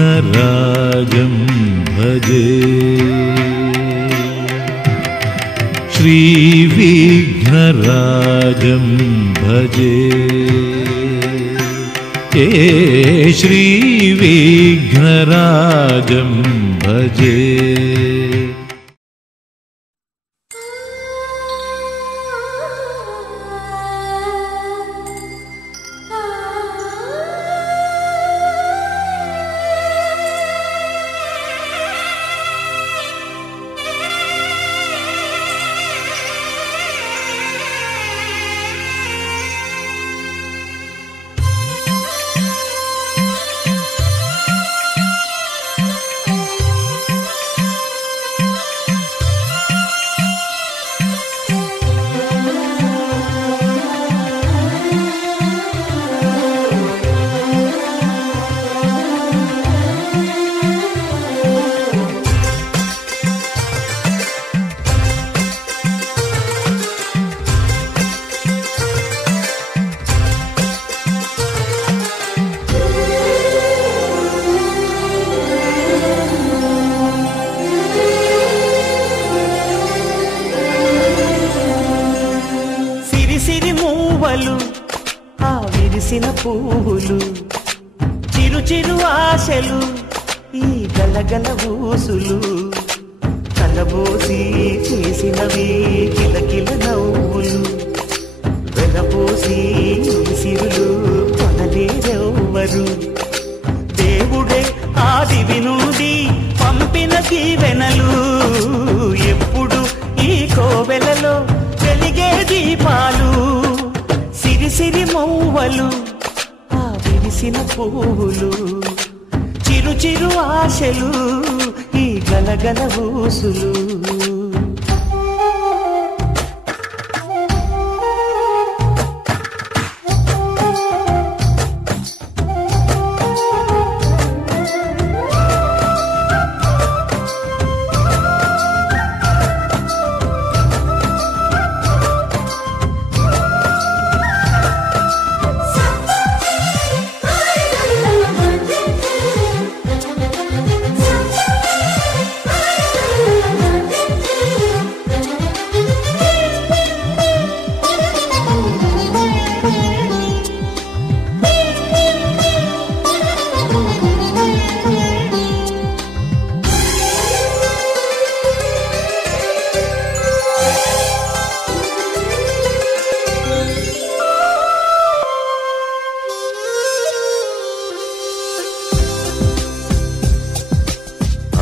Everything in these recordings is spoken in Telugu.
श्रीविघ्नराजं भजे श्रीविघ्नराजं भजे श्रीविघ्नराजं भजे।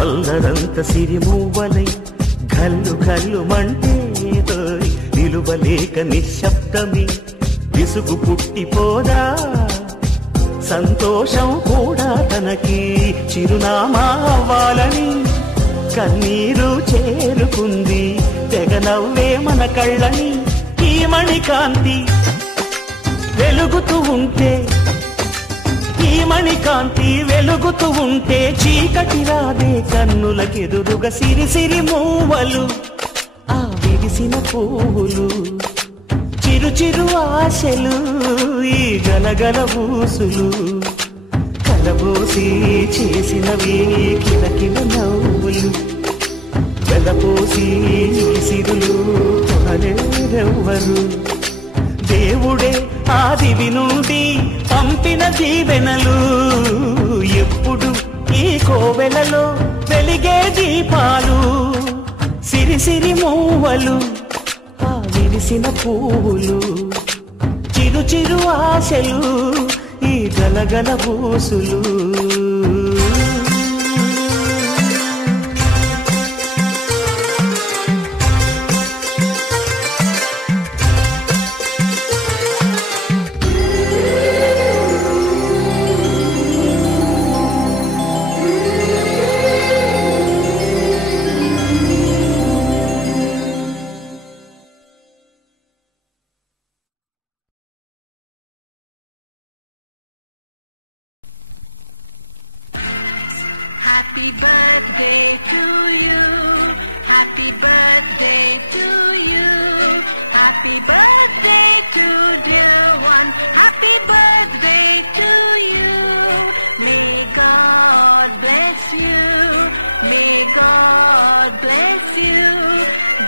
అల్లరంత సిరిమూవలై గల్లు గల్లు మంటేదో నిలువలేక నిశ్శబ్దమే విసుగు పుట్టిపోదా సంతోషం కూడా తనకి చిరునామా అవ్వాలని కన్నీరు చేరుకుంది తెగ నవ్వే మన కళ్ళని ఈ మణికాంతి వెలుగుతూ ఉంటే ఈ మణికాంతి వెలుగుతూ ఉంటే చీకటి రాదే కన్నులకెదురుగా సిరి సిరి మూవలు ఆ విరిసిన పువ్వులు చిరు చిరు ఆశలు ఈ గలగల ఊసులు కలబోసి చేసినవి కిలకిల నవ్వులు వెలపోసి సిరులు కొనలేరెవ్వరు దేవుడే ఆదివి నుండి పంపిన దీవెనలు ఎప్పుడు ఈ కోవెలలో వెలిగే దీపాలు సిరి సిరి మూవలు ఆ విరిసిన పువ్వులు చిరు చిరు ఆశలు ఈ గలగల పూసులు Happy birthday to you. Happy birthday to you. Happy birthday to dear one. Happy birthday to you. May God bless you. May God bless you.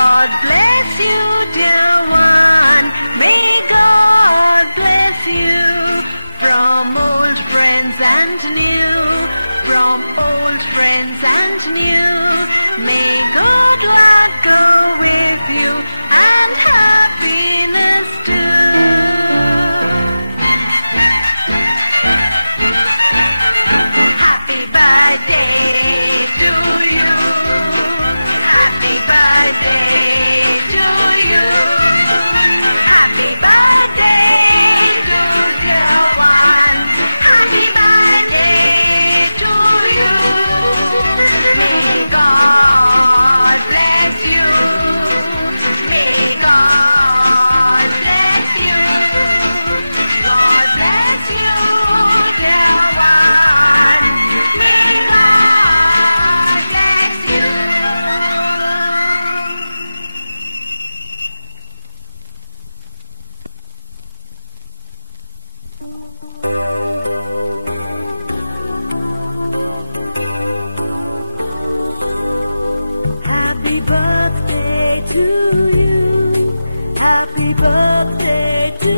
God bless you, dear one. May God bless you. From old friends and new, from old friends and new, may good luck go with you and happiness too. Happy birthday to you. Happy birthday to you. Happy birthday to dear one. Happy birthday to you. May God bless you. May God bless you. God bless you, dear one. May God bless you. Happy birthday to you. Happy birthday to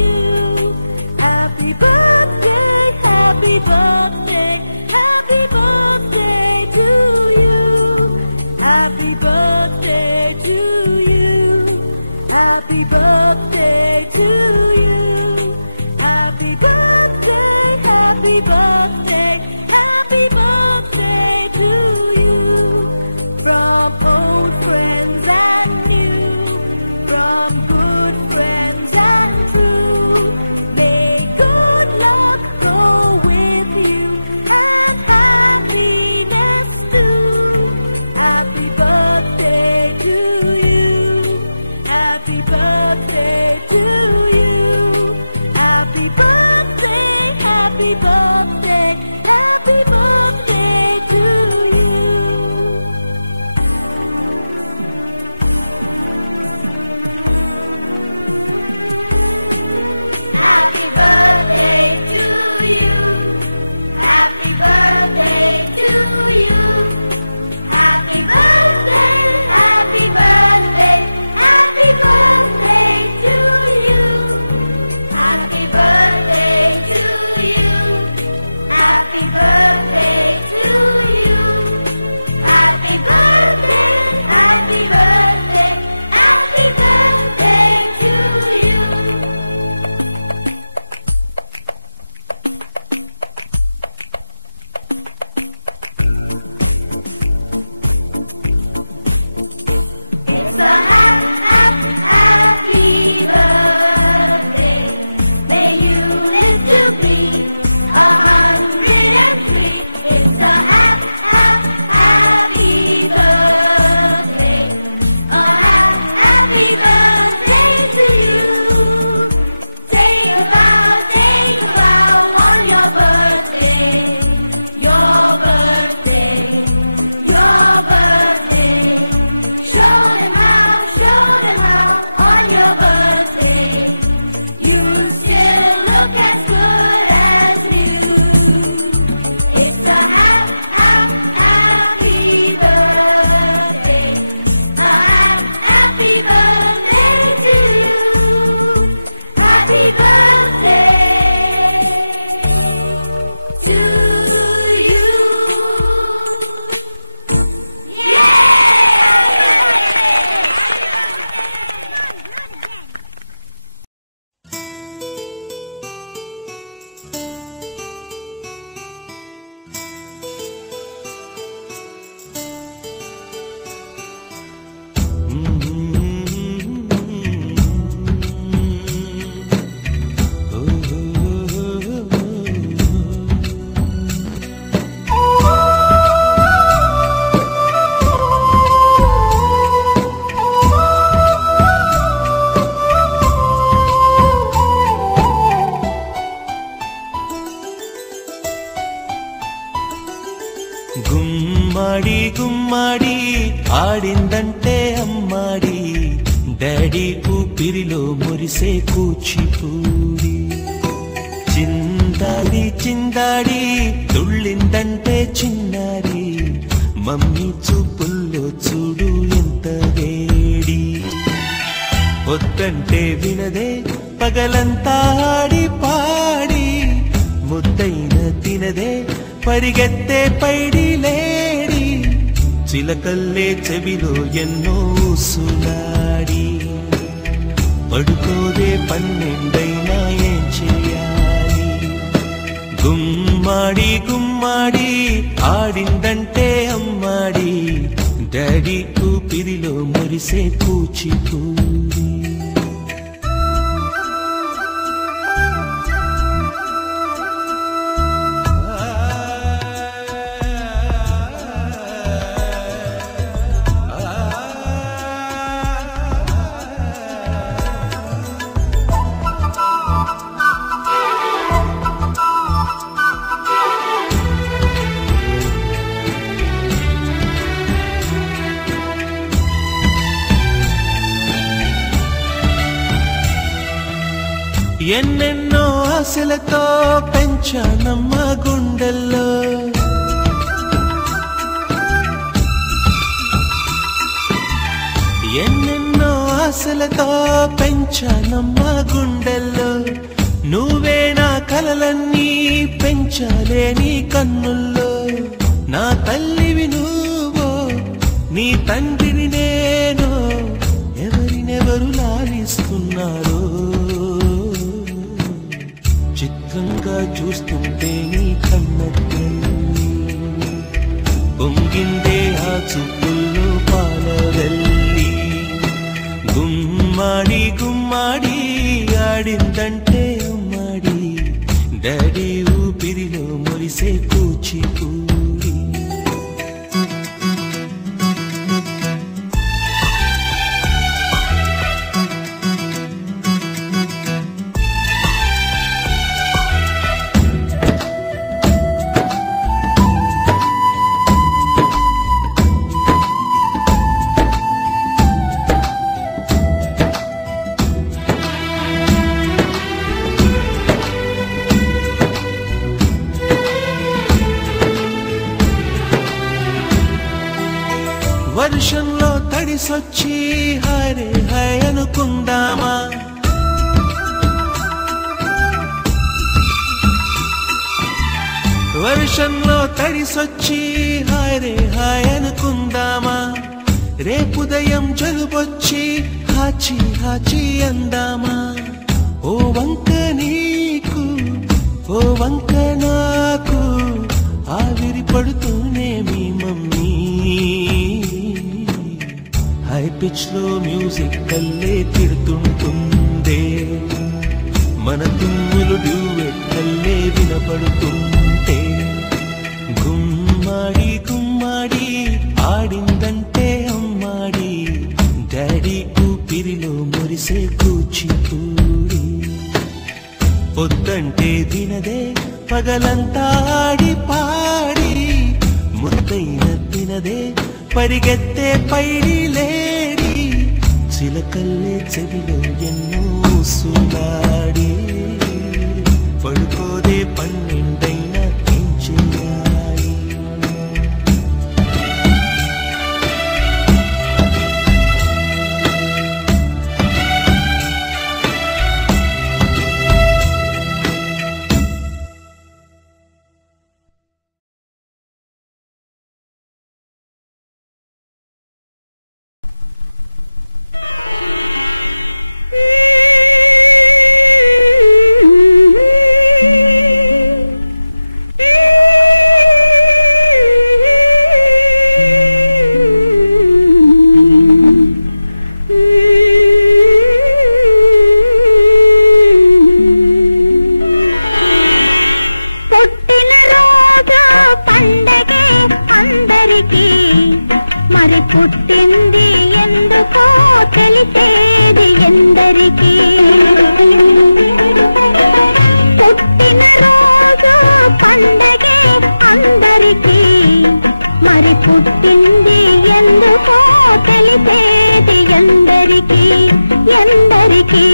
you. Happy birthday, happy birthday, happy birthday to you. Happy birthday to you. Happy birthday to you. Happy birthday, happy birthday, happy birthday to you. From old friends and new, from good friends and true, may good luck go with you and happiness too. Happy birthday to you. Happy birthday to you. Happy birthday, happy birthday, happy birthday to you. Happy birthday to you. Happy birthday to you. Happy birthday, happy birthday, happy birthday to you. Happy birthday to you. Happy birthday to you. Happy birthday, happy birthday, happy birthday to you. It's a happy birthday. May you live to be 103. It's a happy birthday. A happy birthday to you. Take a bow on your birthday. Your birthday. Your birthday. Show them how on your birthday you still look as good as new. It's a happy birthday. A happy birthday to you. Happy birthday to you. గుమ్మడి గుమ్మడి ఆడిందంటే అమ్మాడి డాడీ ఊపి ఊపిరిలో మురిసే కూచిపూడి చిందాడి చిందాడి తుళ్ళిందంటే చిన్నారి మమ్మీ చూపుల్లో చూడు ఎంత వేడి వద్దంటే వినదే పగలంతా ఆడి పాడి ముద్దైన తినదే పరిగెత్తే పైడి లేడి చిలకల్లే చెవిలో ఎన్నో సులాడి పడుకోదే పన్నెండైనా ఏం చేయాలి గుమ్మాడి గుమ్మాడి ఆడిందంటే అమ్మాడి డాడీ ఊపిరిలో మురిసే కూచిపూడి ఎన్నెన్నో ఆశలతో పెంచానమ్మ గుండెల్లో ఎన్నెన్నో ఆశలతో పెంచానమ్మ గుండెల్లో నువ్వే నా కలలన్నీ పెంచాలే నీ కన్నుల్లో నా తల్లివి నువ్వో నీ తండ్రిని నేను ఎవరినెవరు లాలిస్తున్నారో చిత్రంగా చూస్తుంటే నీ కన్నట్టు పొంగిందే ఆ చూపుల్లో పాలవెల్లి గుమ్మాడి గుమ్మాడి ఆడిందంటే అమ్మాడి డాడీ ఊపిరిలో మురిసే కూచిపూడి వర్షంలో తడిసొచ్చి హరే హై అనుకుందామా వర్షంలో తడిసొచ్చి హరే హై అనుకుందామా రేపుదయం జలుబొచ్చి హాచి హాచి అందామా ఓ వంక నీకు ఓ వంక నాకు ఆవిరి పడుతూనే మీ మమ్మీ హై పిచ్ లో మ్యూజిక్ కల్లే తిడుతుంటుందే మన తుమ్ములు డ్యూయెట్ కల్లే వినపడుతుంటే గుమ్మాడి గుమ్మాడి ఆడిందంటే అమ్మాడి డాడీ ఊపిరిలో మురిసే కూచిపూడి పొద్దంటే వినదే పగలంతా ఆడి పాడి ముద్దైన తినదే పరిగెత్తే పైడి లేడి చిలకల్లే చెవిలో ఎన్నో సులాడి పడుకోదే పన్నెండైనా ఏం చేయాలి మరి పుట్టింది ఎందుకో తెలిసేది ఎందరికీ పుట్టిన రోజు పండగే అందరికీ మరి పుట్టింది ఎందుకో తెలిసేది ఎందరికీ ఎందరికీ